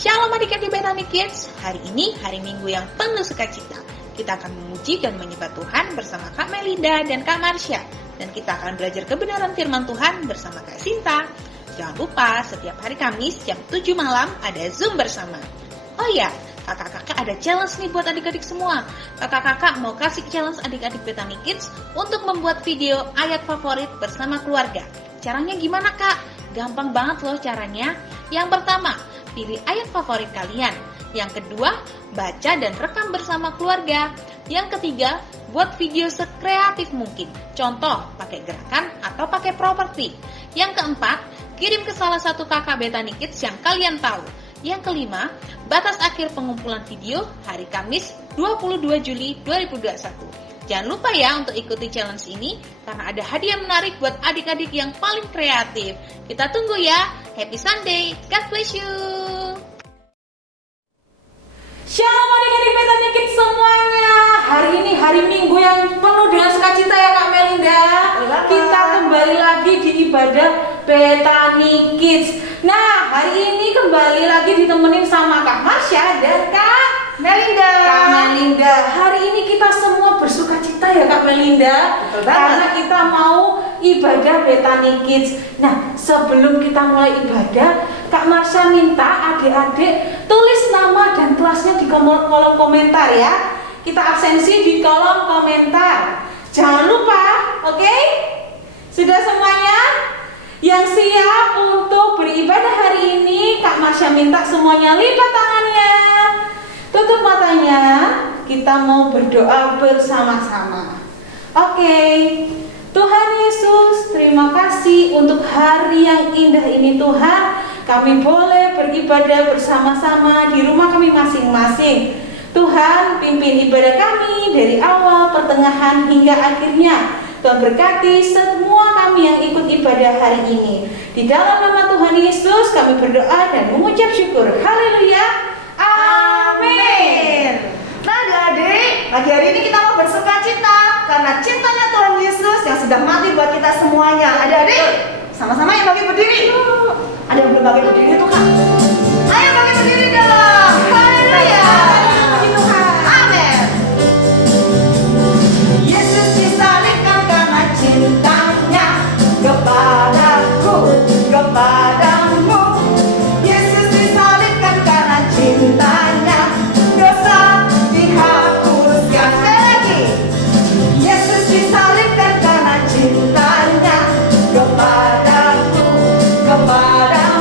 Shalom adik-adik Bethany Kids. Hari ini hari Minggu yang penuh sukacita. Kita akan memuji dan menyembah Tuhan bersama Kak Melinda dan Kak Marsha. Dan kita akan belajar kebenaran firman Tuhan bersama Kak Sinta. Jangan lupa setiap hari Kamis jam 7 malam ada Zoom bersama. Oh iya, kakak-kakak ada challenge nih buat adik-adik semua. Kakak-kakak mau kasih challenge adik-adik Bethany Kids untuk membuat video ayat favorit bersama keluarga. Caranya gimana Kak? Gampang banget loh caranya. Yang pertama, pilih ayat favorit kalian. Yang kedua, baca dan rekam bersama keluarga. Yang ketiga, buat video sekreatif mungkin. Contoh, pakai gerakan atau pakai properti. Yang keempat, kirim ke salah satu kakak Bethany Kids yang kalian tahu. Yang kelima, batas akhir pengumpulan video hari Kamis 22 Juli 2021. Jangan lupa ya untuk ikuti challenge ini karena ada hadiah menarik buat adik-adik yang paling kreatif. Kita tunggu ya. Happy Sunday. God bless you. Shalom adik-adik Bethany Kids semuanya. Hari ini hari Minggu yang penuh dengan sukacita ya Kak Melinda. Kita kembali lagi di ibadah Bethany Kids. Nah, hari ini kembali lagi ditemenin sama Kak Marsha dan Kak Melinda. Kak Melinda, hari ini kita semua bersukacita ya Kak Melinda. Karena kita mau ibadah Bethany Kids. Nah, sebelum kita mulai ibadah, Kak Marsha minta adik-adik tulis nama dan kelasnya di kolom komentar ya. Kita absensi di kolom komentar. Jangan lupa, oke? Sudah semuanya? Yang siap untuk beribadah hari ini, Kak Marsha minta semuanya lipat tangannya, tutup matanya. Kita mau berdoa bersama-sama. Oke. Tuhan Yesus, terima kasih untuk hari yang indah ini Tuhan. Kami boleh beribadah bersama-sama di rumah kami masing-masing. Tuhan, pimpin ibadah kami dari awal, pertengahan hingga akhirnya. Tuhan berkati semua kami yang ikut ibadah hari ini. Di dalam nama Tuhan Yesus kami berdoa dan mengucap syukur. Haleluya. Amin. Nah adik-adik, pagi hari ini kita mau bersukacita karena cintanya Tuhan Yesus yang sudah mati buat kita semuanya. Adik-adik, sama-sama yang bagi berdiri. Ada yang belum bagi berdiri tuh Kak? Ayo bagi berdiri dong. Haleluya. Puji Tuhan. Amin. Yesus disalibkan karena cintanya kepadaku, kepadamu. Yesus disalibkan karena cintanya, dosa dihapuskan. Sekali lagi. Yesus disalibkan karena cintanya kepadaku, kepadamu.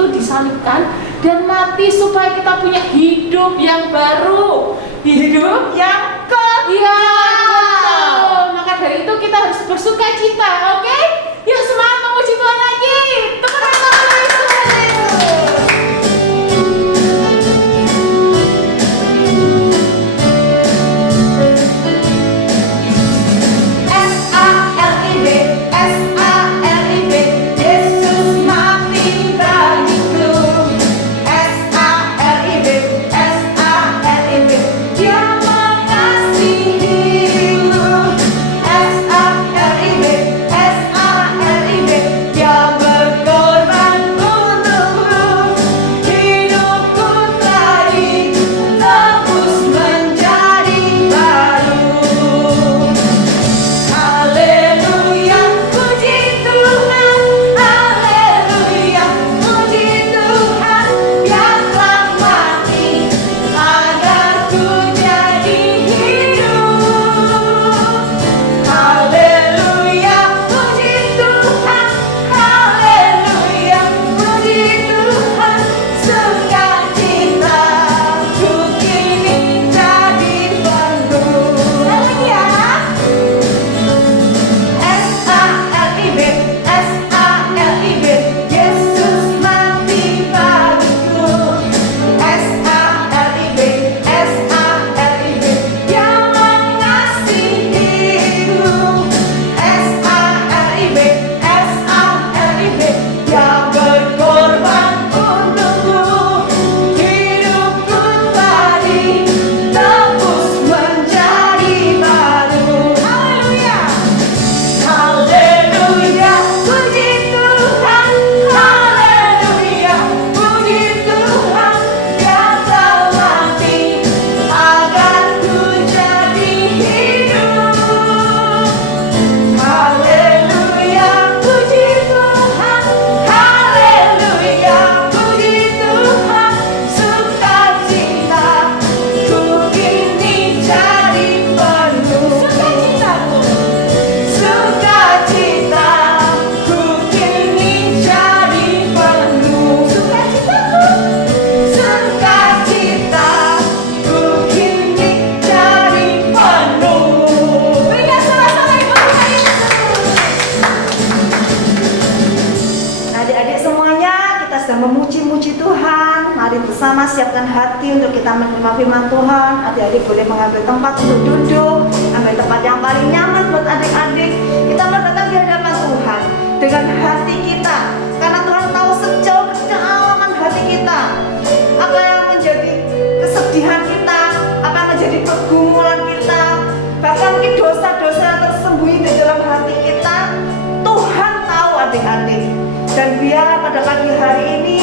itu disalibkan dan mati supaya kita punya hidup yang baru, hidup yang iya, betul. Maka dari itu kita harus bersuka cita, oke? Yuk semangat memuji Tuhan lagi. Teman-teman memuji-muji Tuhan. Mari bersama siapkan hati untuk kita menerima firman Tuhan. Adik-adik boleh mengambil tempat untuk duduk, ambil tempat yang paling nyaman buat adik-adik. Kita mendatang di hadapan Tuhan dengan hati kita, karena Tuhan tahu sejauh kedalaman hati kita, apa yang menjadi kesedihan kita, apa yang menjadi pergumulan kita, bahkan mungkin dosa-dosa yang tersembunyi di dalam hati kita. Tuhan tahu adik-adik. Dan biar pada pagi hari ini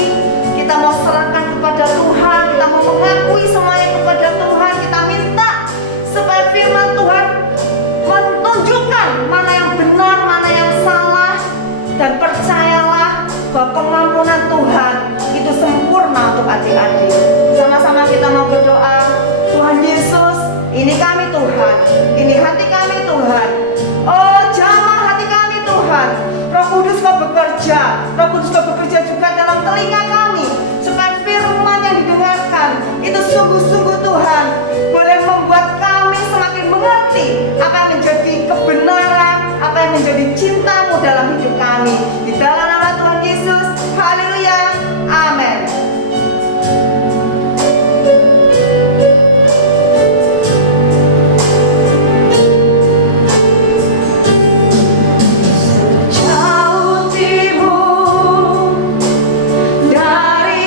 kita mau serahkan kepada Tuhan, kita mau mengakui semuanya kepada Tuhan, kita minta supaya firman Tuhan menunjukkan mana yang benar, mana yang salah, dan percayalah bahwa pengampunan Tuhan itu sempurna untuk adik-adik. Sama-sama kita mau berdoa. Tuhan Yesus, ini kami Tuhan, ini hati kami Tuhan. Oh, jamah hati kami Tuhan. Roh Kudus kau bekerja, Roh Kudus kau bekerja juga dalam telinga kami, supaya firman yang didengarkan itu sungguh-sungguh Tuhan boleh membuat kami semakin mengerti apa yang menjadi kebenaran, apa yang menjadi cintamu dalam hidup kami. Di dalam nama Tuhan Yesus, haleluya, amin. Dari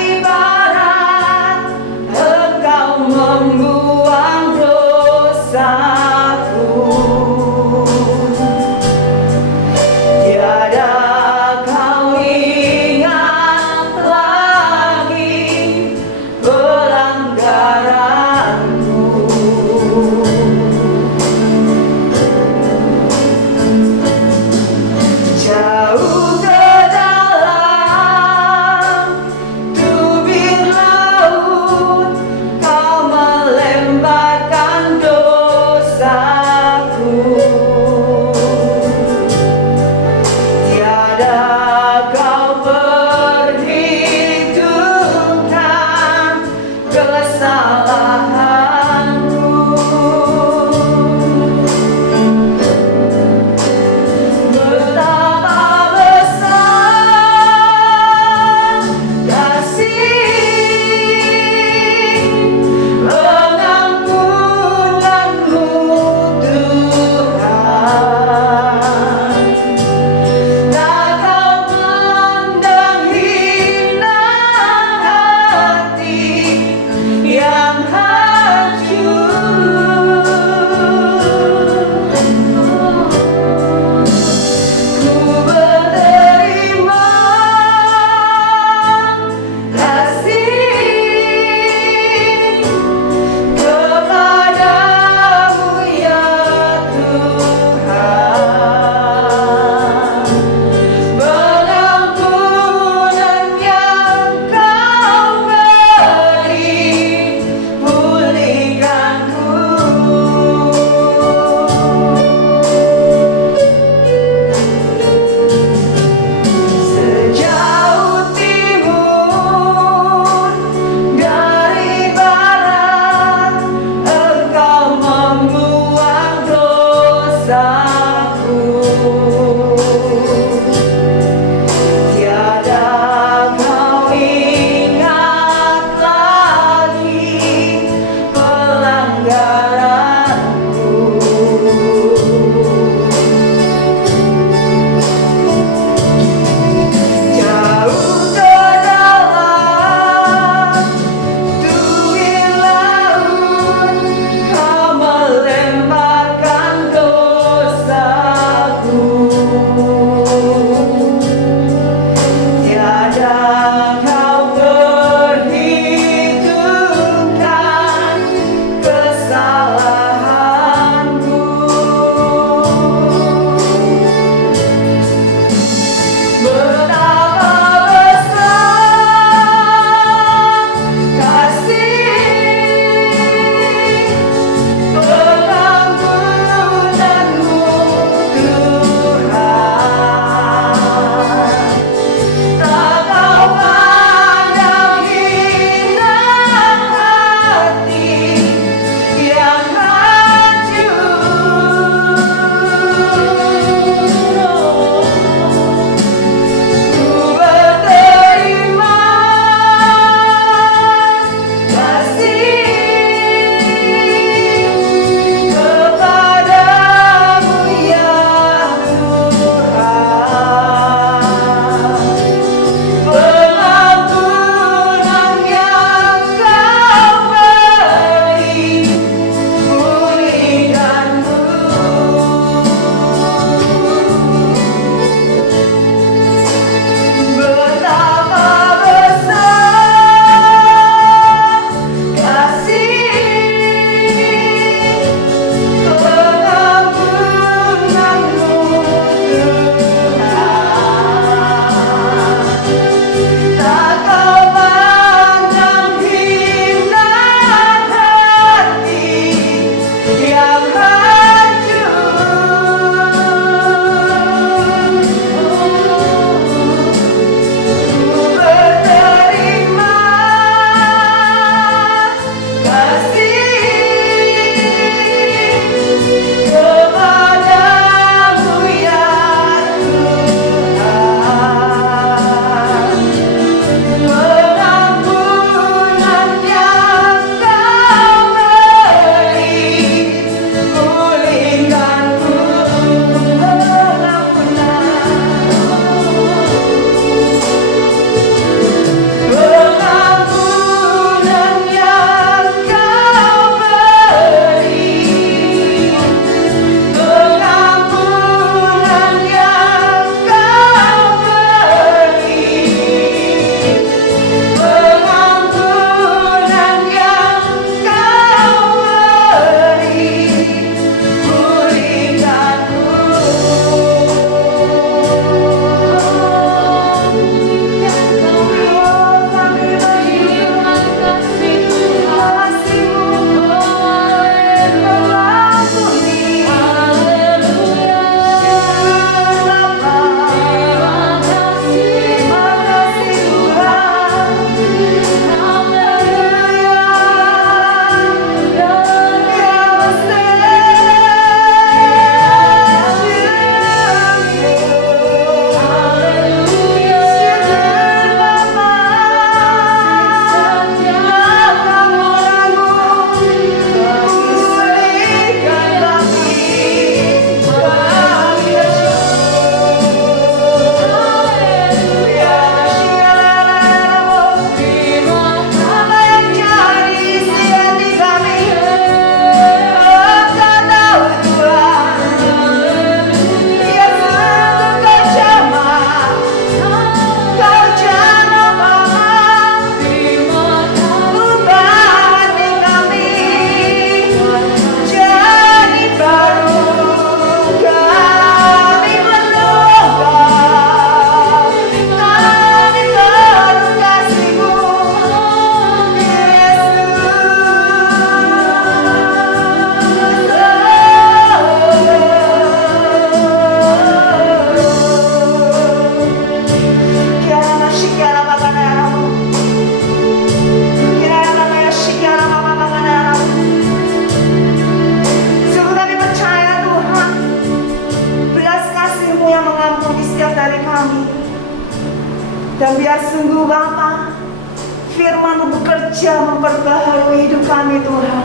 firman-Mu bekerja memperbaharui hidup kami Tuhan.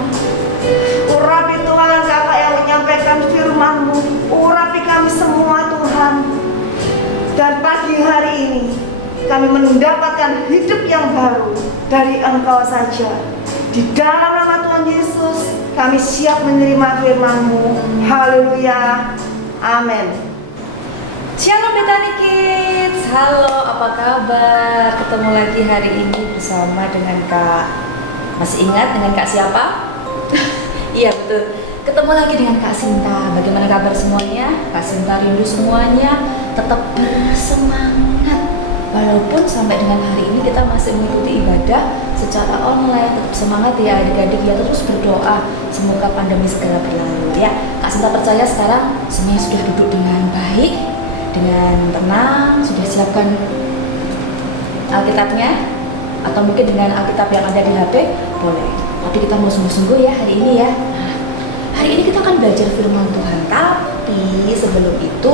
Urapi Tuhan kakak yang menyampaikan firman-Mu, urapi kami semua Tuhan. Dan pagi hari ini kami mendapatkan hidup yang baru dari Engkau saja. Di dalam nama Tuhan Yesus kami siap menerima firman-Mu. Haleluya. Amin. Shalom Betani Kids, halo apa kabar? Ketemu lagi hari ini bersama dengan Kak. Masih ingat dengan Kak siapa? Iya betul, ketemu lagi dengan Kak Sinta. Bagaimana kabar semuanya? Kak Sinta rindu semuanya tetap bersemangat. Walaupun sampai dengan hari ini kita masih mengikuti ibadah secara online. Tetap semangat ya adik-adik ya, terus berdoa semoga pandemi segera berlalu ya. Kak Sinta percaya sekarang semuanya sudah duduk dengan baik, dengan tenang, sudah siapkan Alkitabnya, atau mungkin dengan Alkitab yang ada di HP, boleh. Tapi kita mau sungguh-sungguh ya hari ini ya. Nah, hari ini kita akan belajar firman Tuhan. Tapi sebelum itu,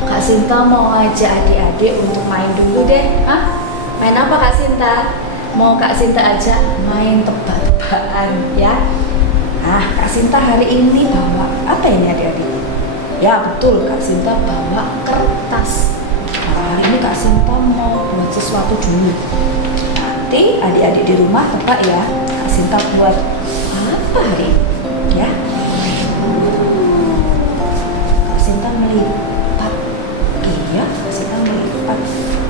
Kak Sinta mau ajak adik-adik untuk main dulu deh. Hah? Main apa Kak Sinta? Mau Kak Sinta ajak main tebak-tebakan ya. Nah, Kak Sinta hari ini bawa apa ini adik-adik? Ya betul, Kak Sinta bawa kertas. Nah, hari ini Kak Sinta mau buat sesuatu dulu. Nanti adik-adik di rumah tebak ya, Kak Sinta buat apa hari ini? Ya. Kak Sinta melipat. Iya, Kak Sinta melipat.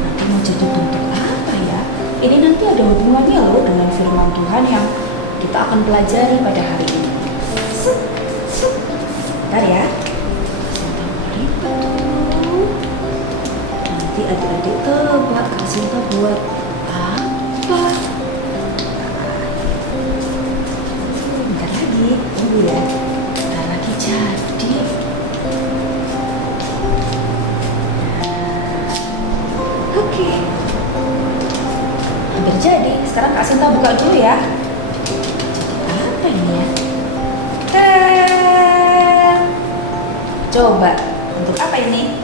Nanti mau jadi bentuk apa ya? Ini nanti ada hubungannya loh dengan firman Tuhan yang kita akan pelajari pada hari ini. Bentar ya. Nanti adik-adik tebak Kak Sinta buat apa? Bentar lagi, tunggu ya. Bentar lagi jadi. Oke. Hampir jadi. Sekarang Kak Sinta buka dulu ya. Jadi apa ini ya? Coba, untuk apa ini?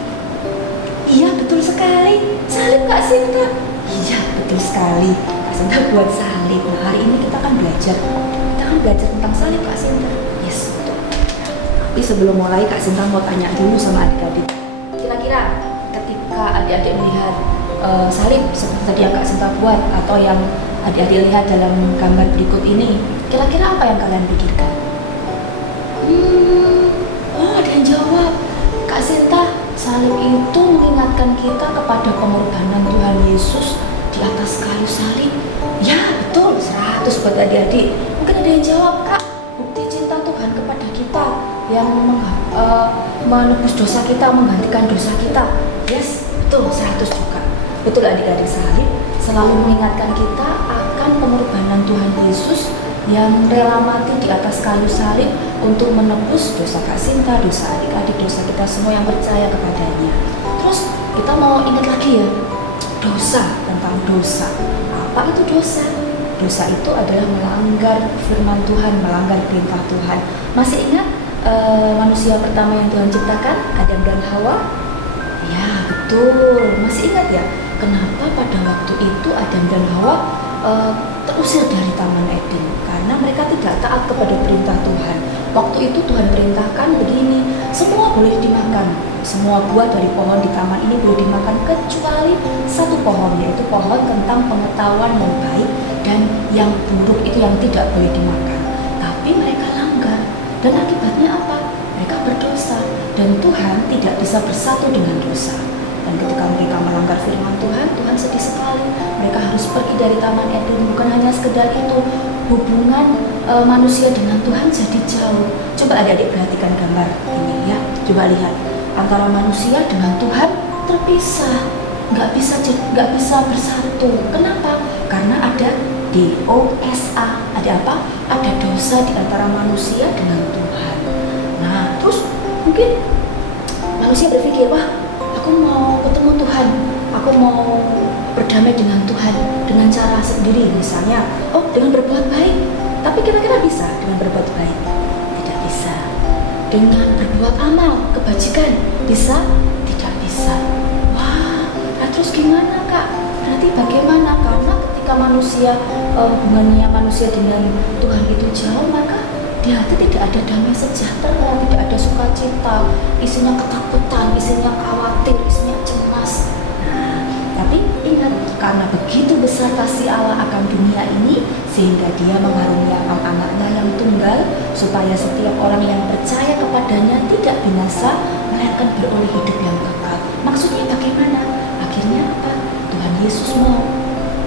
Iya betul sekali, salib Kak Sinta. Iya betul sekali, Kak Sinta buat salib. Nah hari ini kita akan belajar tentang salib Kak Sinta. Yes betul. Tapi sebelum mulai Kak Sinta mau tanya dulu sama adik-adik. Kira-kira ketika adik-adik melihat salib seperti tadi yang Kak Sinta buat atau yang adik-adik lihat dalam gambar berikut ini, kira-kira apa yang kalian pikirkan? Oh ada yang jawab, Kak Sinta, salib itu mengingatkan kita kepada pengorbanan Tuhan Yesus di atas kayu salib. Ya betul, 100 buat adik-adik. Mungkin ada yang jawab, Kak, bukti cinta Tuhan kepada kita yang menebus dosa kita, menggantikan dosa kita. Yes, betul, 100 juga. Betul adik-adik, salib selalu mengingatkan kita akan pengorbanan Tuhan Yesus yang rela mati di atas kayu salib untuk menebus dosa Kak Sinta, dosa adik-adik, dosa kita semua yang percaya kepadanya. Terus kita mau ingat lagi ya, dosa, tentang dosa. Apa itu dosa? Dosa itu adalah melanggar firman Tuhan, melanggar perintah Tuhan. Masih ingat manusia pertama yang Tuhan ciptakan, Adam dan Hawa? Ya betul, masih ingat ya? Kenapa pada waktu itu Adam dan Hawa terusir dari Taman Eden? Karena mereka tidak taat kepada perintah Tuhan. Waktu itu Tuhan perintahkan begini, semua boleh dimakan, semua buah dari pohon di taman ini boleh dimakan kecuali satu pohon, yaitu pohon tentang pengetahuan yang baik dan yang buruk, itu yang tidak boleh dimakan. Tapi mereka langgar, dan akibatnya apa? Mereka berdosa, dan Tuhan tidak bisa bersatu dengan dosa. Dan ketika mereka melanggar firman Tuhan, Tuhan sedih sekali. Mereka harus pergi dari Taman Eden. Bukan hanya sekedar itu, hubungan manusia dengan Tuhan jadi jauh. Coba adik-adik perhatikan gambar ini ya. Coba lihat, antara manusia dengan Tuhan terpisah, nggak bisa bersatu. Kenapa? Karena ada dosa. Ada apa? Ada dosa di antara manusia dengan Tuhan. Nah, terus mungkin manusia berpikir, wah, aku mau ketemu Tuhan, aku mau berdamai dengan Tuhan dengan cara sendiri, misalnya, dengan berbuat baik. Tapi kira-kira bisa dengan berbuat baik? Tidak bisa. Dengan berbuat amal, kebajikan, bisa? Tidak bisa. Wah, nah terus gimana Kak? Berarti bagaimana? Karena ketika ketika hubungannya manusia dengan Tuhan itu jauh, maka di hati tidak ada damai sejahtera, tidak ada sukacita, isinya ketakutan, isinya khawatir, isinya cemas. Nah, tapi ingat, karena begitu besar kasih Allah akan dunia ini, sehingga Dia mengaruniakan anaknya yang tunggal, supaya setiap orang yang percaya kepadanya tidak binasa, melainkan beroleh hidup yang kekal. Maksudnya bagaimana? Akhirnya apa? Tuhan Yesus mau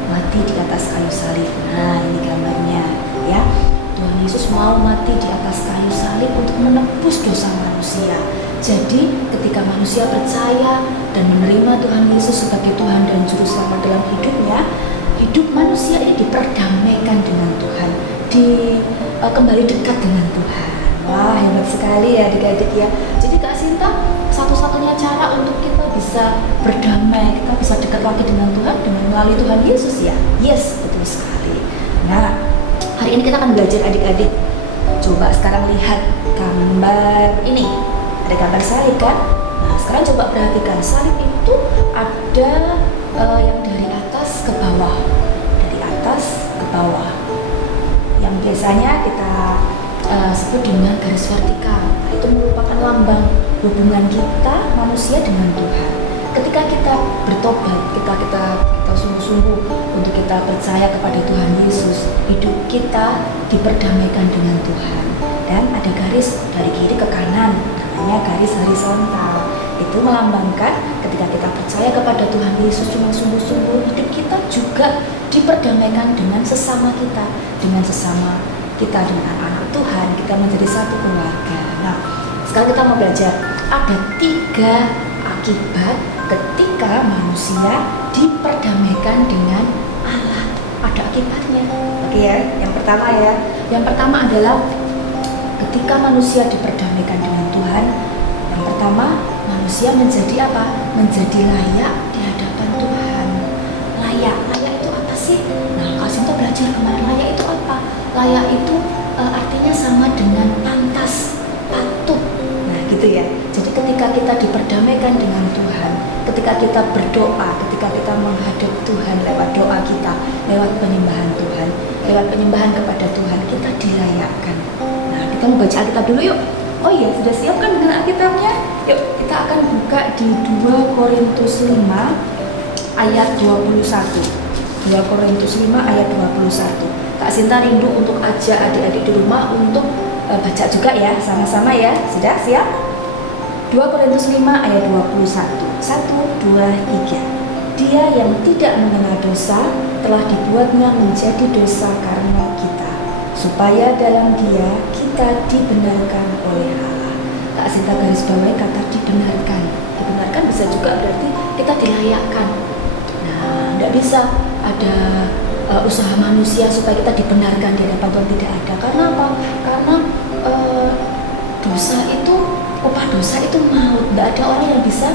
mati di atas kayu salib. Nah, ini gambarnya ya. Tuhan Yesus mau mati di atas kayu salib untuk menebus dosa manusia. Jadi ketika manusia percaya dan menerima Tuhan Yesus sebagai Tuhan dan Juru Selamat dalam hidupnya, hidup manusia ini diperdamaikan dengan Tuhan, kembali dekat dengan Tuhan. Wah, hebat sekali ya adik-adik ya. Jadi Kak Sinta, satu-satunya cara untuk kita bisa berdamai, kita bisa dekat lagi dengan Tuhan dengan melalui Tuhan Yesus ya. Yes, betul sekali. Nah, hari ini kita akan belajar adik-adik. Coba sekarang lihat gambar ini. Ada gambar salib kan? Nah, sekarang coba perhatikan, salib itu ada yang dari atas ke bawah. Dari atas ke bawah. Yang biasanya kita sebut dengan garis vertikal. Itu merupakan lambang hubungan kita manusia dengan Tuhan. Ketika kita bertobat, kita sungguh-sungguh untuk kita percaya kepada Tuhan Yesus, hidup kita diperdamaikan dengan Tuhan. Dan ada garis dari kiri ke kanan, namanya garis horizontal. Itu melambangkan ketika kita percaya kepada Tuhan Yesus cuma sungguh-sungguh, hidup kita juga diperdamaikan dengan sesama kita, dengan anak-anak Tuhan, kita menjadi satu keluarga. Nah, sekarang kita mau belajar ada 3 akibat ketika manusia diperdamaikan dengan Allah. Ada akibatnya. Oke ya, yang pertama ya. Yang pertama adalah ketika manusia diperdamaikan dengan Tuhan, yang pertama manusia menjadi apa? Menjadi layak di hadapan Tuhan. Layak itu apa sih? Nah, Kak Sinta belajar kemarin, layak itu apa? Layak itu artinya sama dengan pantas, patut. Nah, gitu ya. Jadi ketika kita diperdamaikan dengan Tuhan, ketika kita berdoa, ketika kita menghadap Tuhan lewat doa kita, lewat penyembahan Tuhan, lewat penyembahan kepada Tuhan, kita dilayakkan. Nah, kita mau baca Alkitab dulu yuk. Oh iya, sudah siap kan dengan Alkitabnya? Yuk, kita akan buka di 2 Korintus 5 ayat 21. 2 Korintus 5 ayat 21. Kak Sinta rindu untuk ajak adik-adik di rumah untuk baca juga ya, sama-sama ya. Sudah siap? 2 Korintus 5 ayat 21. 1, 2, 3. Dia yang tidak mengenal dosa telah dibuatnya menjadi dosa karena kita, supaya dalam Dia kita dibenarkan oleh Allah. Kak Sinta garis bawahi kata dibenarkan. Dibenarkan bisa juga berarti kita dilayakkan. Nah, tidak bisa ada usaha manusia supaya kita dibenarkan di hadapan Tuhan, tidak ada. Karena apa? Karena dosa itu, upah dosa itu maut. Tidak ada orang yang bisa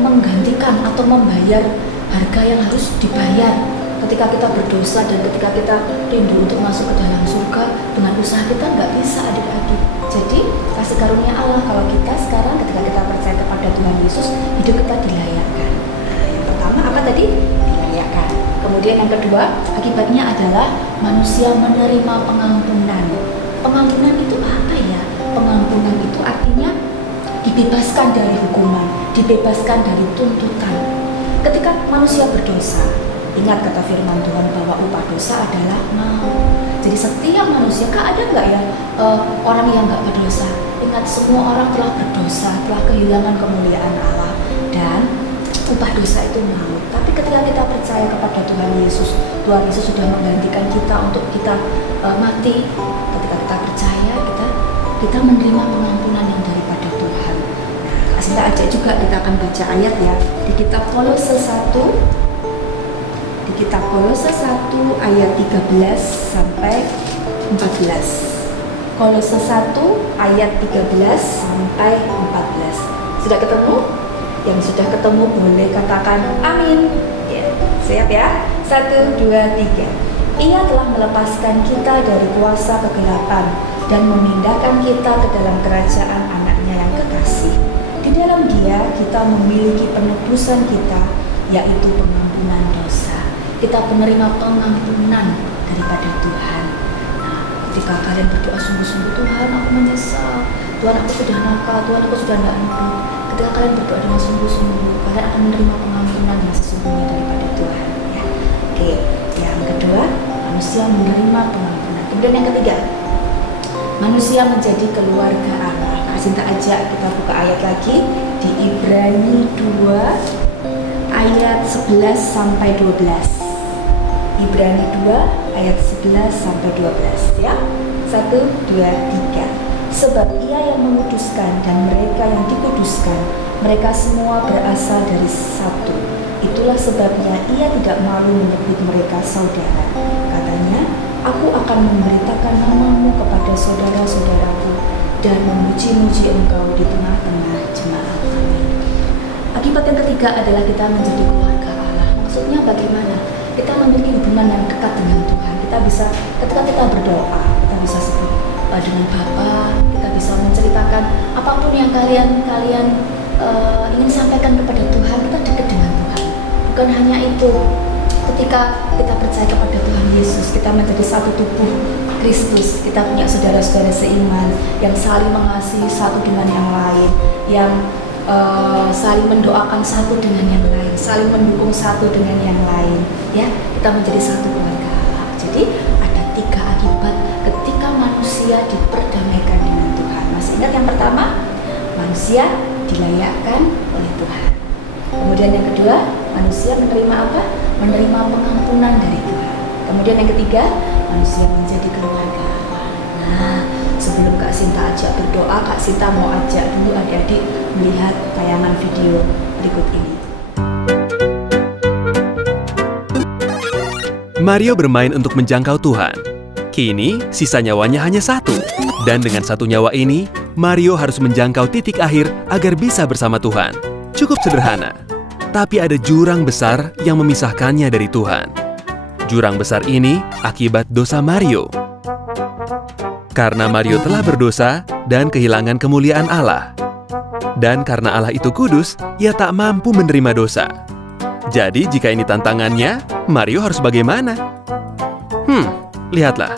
menggantikan atau membayar harga yang harus dibayar ketika kita berdosa dan ketika kita rindu untuk masuk ke dalam surga dengan usaha kita nggak bisa adik-adik. Jadi kasih karunia Allah kalau kita sekarang ketika kita percaya kepada Tuhan Yesus, hidup kita dilayakkan. Nah, yang pertama apa tadi? Dilayakkan. Kemudian yang kedua, akibatnya adalah manusia menerima pengampunan. Pengampunan itu apa ya? Pengampunan itu artinya dibebaskan dari hukuman, dibebaskan dari tuntutan. Ketika manusia berdosa, ingat kata firman Tuhan bahwa upah dosa adalah maut. Jadi setiap manusia, ada nggak ya orang yang nggak berdosa? Ingat, semua orang telah berdosa, telah kehilangan kemuliaan Allah, dan upah dosa itu maut. Tapi ketika kita percaya kepada Tuhan Yesus sudah menggantikan kita untuk kita mati. Ketika kita percaya, kita menerima pengampunan yang daripada Tuhan. Nah, Sinta ajak juga kita akan baca ayat ya di kitab Kolose 1. Di kitab Kolose 1 ayat 13 sampai 14. Kolose 1 ayat 13 sampai 14. Sudah ketemu? Yang sudah ketemu boleh katakan amin. Ya, siap ya? 1, 2, 3. Ia telah melepaskan kita dari kuasa kegelapan dan memindahkan kita ke dalam kerajaan anaknya yang kekasih. Di dalam Dia kita memiliki penebusan kita, yaitu pengampunan dosa. kita menerima pengampunan daripada Tuhan. Nah, ketika kalian berdoa sungguh-sungguh, Tuhan aku menyesal, Tuhan aku sudah nakal, Tuhan aku sudah tidak nurut. Ketika kalian berdoa dengan sungguh-sungguh, kalian akan menerima pengampunan yang sesungguhnya daripada Tuhan. Ya. Oke, yang kedua, manusia menerima pengampunan. Kemudian yang ketiga, manusia menjadi keluarga Allah. Kak Sinta ajak kita buka ayat lagi di Ibrani 2 ayat 11 sampai 12. Ibrani 2 ayat 11 sampai 12 ya. 1, 2, 3. Sebab Ia yang menguduskan dan mereka yang dikuduskan, mereka semua berasal dari satu. Itulah sebabnya Ia tidak malu menyebut mereka saudara. Katanya, aku akan memberitakan namamu kepada saudara-saudaraku dan memuji-muji engkau di tengah-tengah jemaat kami. Akibat yang ketiga adalah kita menjadi keluarga Allah. Maksudnya bagaimana? Kita memiliki hubungan yang dekat dengan Tuhan. Kita bisa, ketika kita berdoa, kita bisa sebut dengan Bapa, kita bisa menceritakan apapun yang kalian ingin sampaikan kepada Tuhan. Kita dekat dengan Tuhan. Bukan hanya itu, ketika kita percaya kepada Tuhan Yesus, kita menjadi satu tubuh Kristus. Kita punya saudara-saudara seiman yang saling mengasihi satu dengan yang lain, yang saling mendoakan satu dengan yang lain, saling mendukung satu dengan yang lain. Ya, kita menjadi satu keluarga Allah. Jadi ada 3 akibat ketika manusia diperdamaikan dengan Tuhan. Masih ingat yang pertama? Manusia dilayakkan oleh Tuhan. Kemudian yang kedua, manusia menerima apa? Menerima pengampunan dari Tuhan. Kemudian yang ketiga, manusia menjadi keluarga Allah. Nah, sebelum Kak Sinta ajak berdoa, Kak Sinta mau ajak dulu adik-adik melihat tayangan video berikut ini. Mario bermain untuk menjangkau Tuhan. Kini, sisa nyawanya hanya 1. Dan dengan 1 nyawa ini, Mario harus menjangkau titik akhir agar bisa bersama Tuhan. Cukup sederhana. Tapi ada jurang besar yang memisahkannya dari Tuhan. Jurang besar ini akibat dosa Mario. Karena Mario telah berdosa dan kehilangan kemuliaan Allah. Dan karena Allah itu kudus, ia tak mampu menerima dosa. Jadi jika ini tantangannya, Mario harus bagaimana? Lihatlah.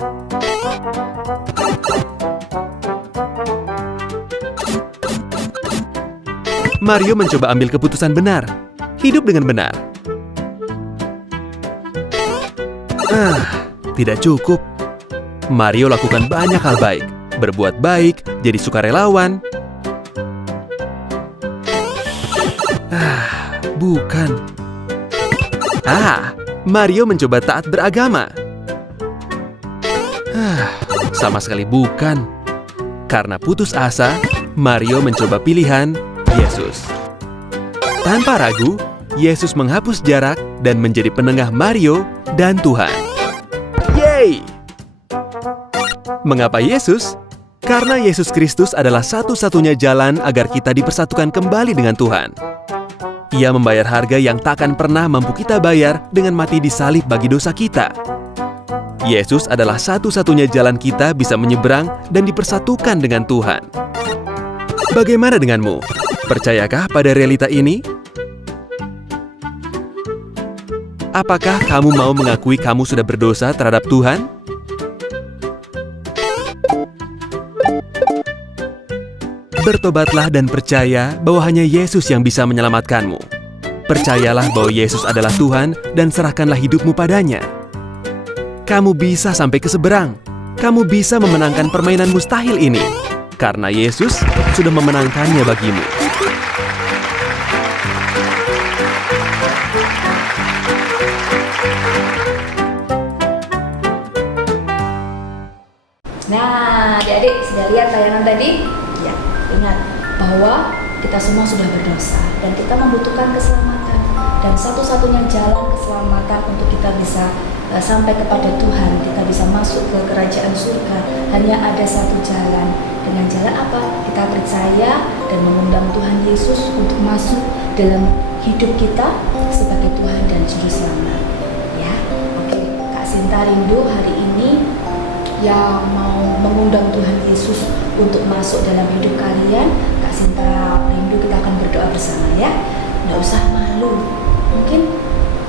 Mario mencoba ambil keputusan benar. Hidup dengan benar. Tidak cukup. Mario lakukan banyak hal baik. Berbuat baik, jadi sukarelawan. Bukan. Mario mencoba taat beragama. Sama sekali bukan. Karena putus asa, Mario mencoba pilihan Yesus. Tanpa ragu, Yesus menghapus jarak dan menjadi penengah Mario dan Tuhan. Yeay! Mengapa Yesus? Karena Yesus Kristus adalah satu-satunya jalan agar kita dipersatukan kembali dengan Tuhan. Ia membayar harga yang takkan pernah mampu kita bayar dengan mati di salib bagi dosa kita. Yesus adalah satu-satunya jalan kita bisa menyeberang dan dipersatukan dengan Tuhan. Bagaimana denganmu? Percayakah pada realita ini? Apakah kamu mau mengakui kamu sudah berdosa terhadap Tuhan? Bertobatlah dan percaya bahwa hanya Yesus yang bisa menyelamatkanmu. Percayalah bahwa Yesus adalah Tuhan dan serahkanlah hidupmu padanya. Kamu bisa sampai ke seberang. Kamu bisa memenangkan permainan mustahil ini. Karena Yesus sudah memenangkannya bagimu. Nah, adik-adik sudah lihat tayangan tadi? Ya, ingat bahwa kita semua sudah berdosa dan kita membutuhkan keselamatan. Dan satu-satunya jalan keselamatan untuk kita bisa sampai kepada Tuhan, kita bisa masuk ke kerajaan surga, hanya ada satu jalan. Dengan jalan apa? Kita percaya dan mengundang Tuhan Yesus untuk masuk dalam hidup kita sebagai Tuhan dan Juru Selamat. Ya, oke. Kak Sinta rindu hari ini yang mau mengundang Tuhan Yesus untuk masuk dalam hidup kalian. Kak Sinta rindu kita akan berdoa bersama ya. Nggak usah malu. Mungkin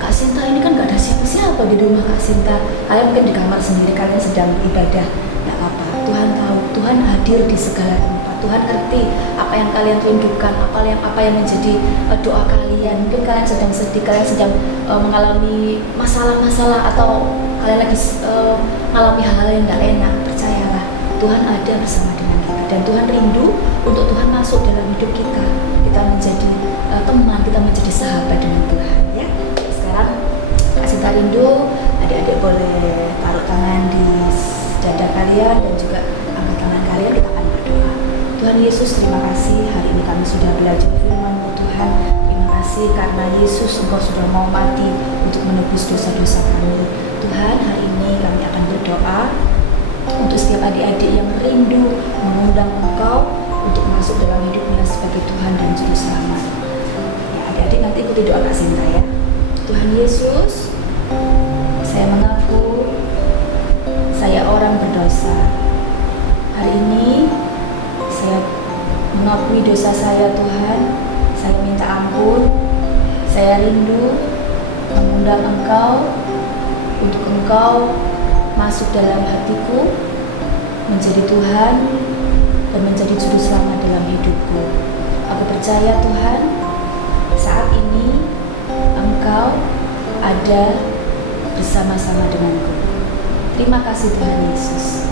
Kak Kak Sinta ini kan gak ada siapa-siapa di rumah Kak Sinta. Kalian mungkin di kamar sendiri, kalian sedang beribadah. Gak apa-apa, Tuhan tahu, Tuhan hadir di segala tempat. Tuhan ngerti apa yang kalian rindukan, apa yang menjadi doa kalian. Mungkin kalian sedang sedih, kalian sedang mengalami masalah-masalah, atau kalian lagi mengalami hal-hal yang gak enak. Percayalah, Tuhan ada bersama dengan kita. Dan Tuhan rindu untuk Tuhan masuk dalam hidup kita. Kita menjadi teman, kita menjadi sahabat dengan Tuhan, ya. Sekarang Kak Sinta rindu, adik-adik boleh taruh tangan di dada kalian dan juga angkat tangan kalian, kita akan berdoa. Tuhan Yesus, terima kasih hari ini kami sudah belajar firman-Mu Tuhan. Terima kasih karena Yesus Engkau sudah mau mati untuk menebus dosa-dosa kami. Tuhan, hari ini kami akan berdoa untuk setiap adik-adik yang rindu mengundang Engkau untuk masuk dalam hidupnya sebagai Tuhan dan Juru Selamat. Ya, adik-adik nanti ikuti doa Kak Sinta, ya. Tuhan Yesus, saya mengaku saya orang berdosa. Hari ini saya mengakui dosa saya, Tuhan. Saya minta ampun. Saya rindu mengundang Engkau untuk Engkau masuk dalam hatiku, menjadi Tuhan dan menjadi Juru Selamat dalam hidupku. Aku percaya Tuhan, saat ini Engkau ada bersama-sama denganku. Terima kasih Tuhan Yesus.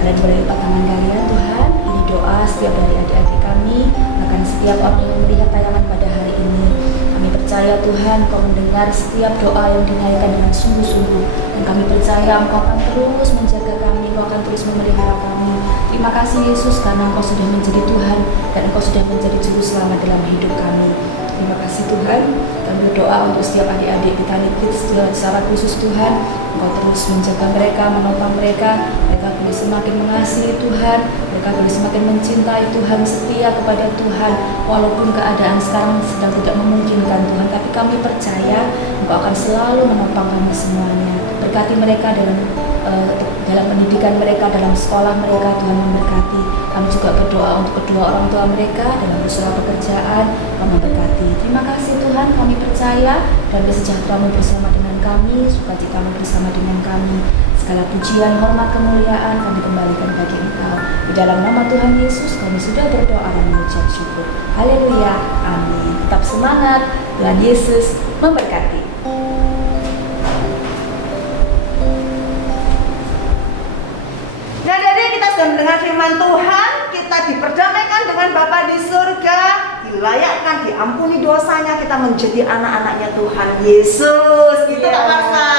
Kalian boleh lipat tangan kalian. Tuhan, ini doa setiap dari adik-adik kami, bahkan setiap orang yang melihat tayangan pada hari ini. Kami percaya Tuhan, Engkau mendengar setiap doa yang dinaikkan dengan sungguh-sungguh. Dan kami percaya Engkau akan terus menjaga kami, Engkau akan terus memelihara kami. Terima kasih Yesus, karena Engkau sudah menjadi Tuhan dan Engkau sudah menjadi Juru Selamat dalam hidup kami. Terima kasih Tuhan. Kami berdoa untuk setiap adik-adik Betani Kids secara khusus Tuhan. Engkau terus menjaga mereka, menopang mereka. Mereka boleh semakin mengasihi Tuhan. Mereka boleh semakin mencintai Tuhan, setia kepada Tuhan. Walaupun keadaan sekarang sedang tidak memungkinkan Tuhan, tapi kami percaya Engkau akan selalu menopang kami semuanya. Berkati mereka dalam pendidikan mereka, dalam sekolah mereka. Tuhan memberkati. Kami juga berdoa untuk kedua orang tua mereka dalam usaha pekerjaan. Kami memberkati. Terima kasih Tuhan, kami percaya dan sejahtera-Mu bersama dengan kami, sukacita-Mu bersama dengan kami. Segala pujian, hormat, kemuliaan kami kembalikan bagi Engkau. Di dalam nama Tuhan Yesus kami sudah berdoa dan mengucap syukur. Haleluya, amin. Tetap semangat, Tuhan Yesus memberkati. Nah, jadi kita sudah mendengar firman Tuhan, kita diperdamaikan dengan Bapa di surga, dilayakkan, diampuni dosanya, kita menjadi anak-anaknya Tuhan Yesus. Gitu Kak Marsha.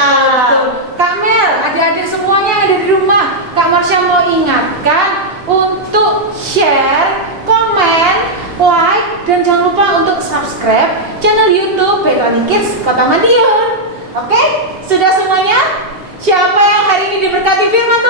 Kak Mel, adik-adik semuanya yang ada di rumah, Kak Marsha mau ingatkan untuk share, komen, like, dan jangan lupa untuk subscribe channel YouTube Betani Kids Kota Madiun. Oke, sudah semuanya? Siapa yang hari ini diberkati firman